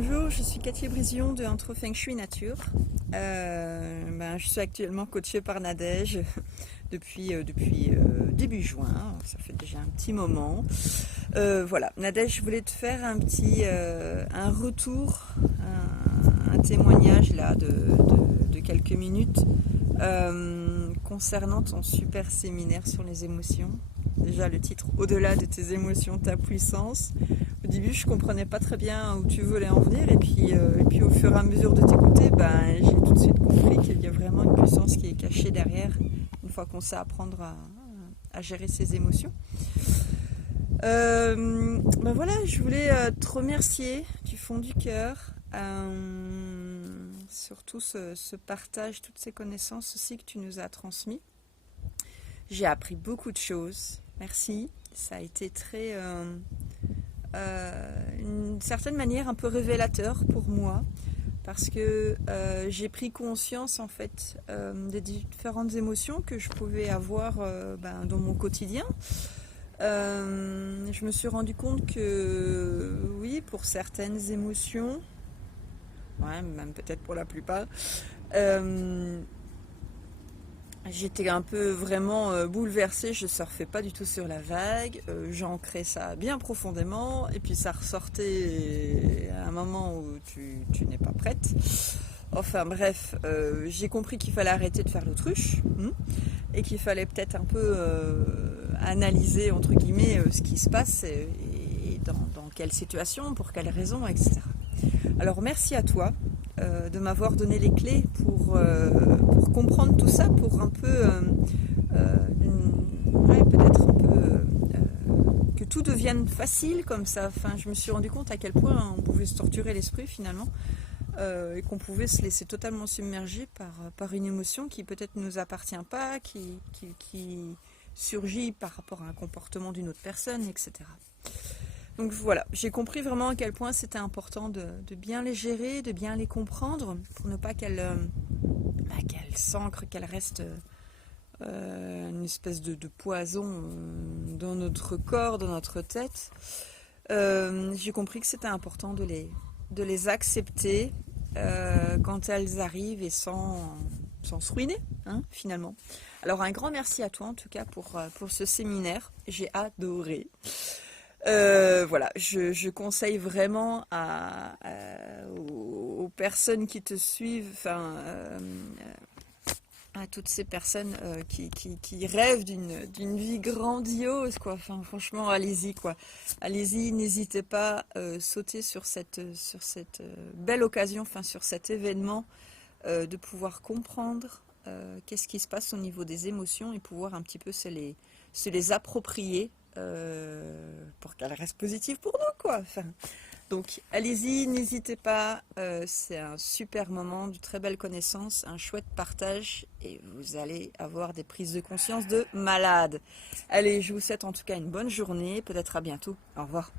Bonjour, je suis Cathy Brision de Intro Feng Shui Nature. Je suis actuellement coachée par Nadège depuis début juin, ça fait déjà un petit moment. Voilà, Nadège, je voulais te faire un retour, un témoignage là de quelques minutes concernant ton super séminaire sur les émotions. Déjà le titre Au-delà de tes émotions, ta puissance. Au début je comprenais pas très bien où tu voulais en venir et puis au fur et à mesure de t'écouter, j'ai tout de suite compris qu'il y a vraiment une puissance qui est cachée derrière une fois qu'on sait apprendre à gérer ses émotions. Voilà, je voulais te remercier du fond du cœur, surtout ce partage, toutes ces connaissances aussi que tu nous as transmis. J'ai appris beaucoup de choses, merci. Ça a été très, d'une certaine manière, un peu révélateur pour moi, parce que j'ai pris conscience en fait des différentes émotions que je pouvais avoir dans mon quotidien. Je me suis rendu compte que oui, pour certaines émotions, ouais, même peut-être pour la plupart, j'étais un peu vraiment bouleversée, je surfais pas du tout sur la vague, j'ancrais ça bien profondément et puis ça ressortait à un moment où tu n'es pas prête. Enfin bref, j'ai compris qu'il fallait arrêter de faire l'autruche et qu'il fallait peut-être un peu analyser entre guillemets ce qui se passe et dans quelle situation, pour quelles raisons, etc. Alors merci à toi de m'avoir donné les clés pour comprendre tout ça, pour un peu peut-être un peu que tout devienne facile comme ça. Enfin, je me suis rendu compte à quel point on pouvait se torturer l'esprit finalement et qu'on pouvait se laisser totalement submerger par une émotion qui peut-être ne nous appartient pas, qui surgit par rapport à un comportement d'une autre personne, etc. Donc voilà, j'ai compris vraiment à quel point c'était important de bien les gérer, de bien les comprendre, pour ne pas qu'elles s'ancrent, qu'elles restent une espèce de poison dans notre corps, dans notre tête. J'ai compris que c'était important de les accepter quand elles arrivent et sans se ruiner, finalement. Alors un grand merci à toi en tout cas pour ce séminaire, j'ai adoré. Voilà, je conseille vraiment aux personnes qui te suivent, à toutes ces personnes qui rêvent d'une vie grandiose, quoi. Enfin, franchement, allez-y, quoi. Allez-y, n'hésitez pas à sauter sur cette belle occasion, enfin sur cet événement, de pouvoir comprendre qu'est-ce qui se passe au niveau des émotions et pouvoir un petit peu se les approprier pour qu'elles restent positives pour nous, quoi. Enfin, donc allez-y, n'hésitez pas, c'est un super moment, de très belles connaissances, un chouette partage et vous allez avoir des prises de conscience de malade. Allez, je vous souhaite en tout cas une bonne journée, peut-être à bientôt, au revoir.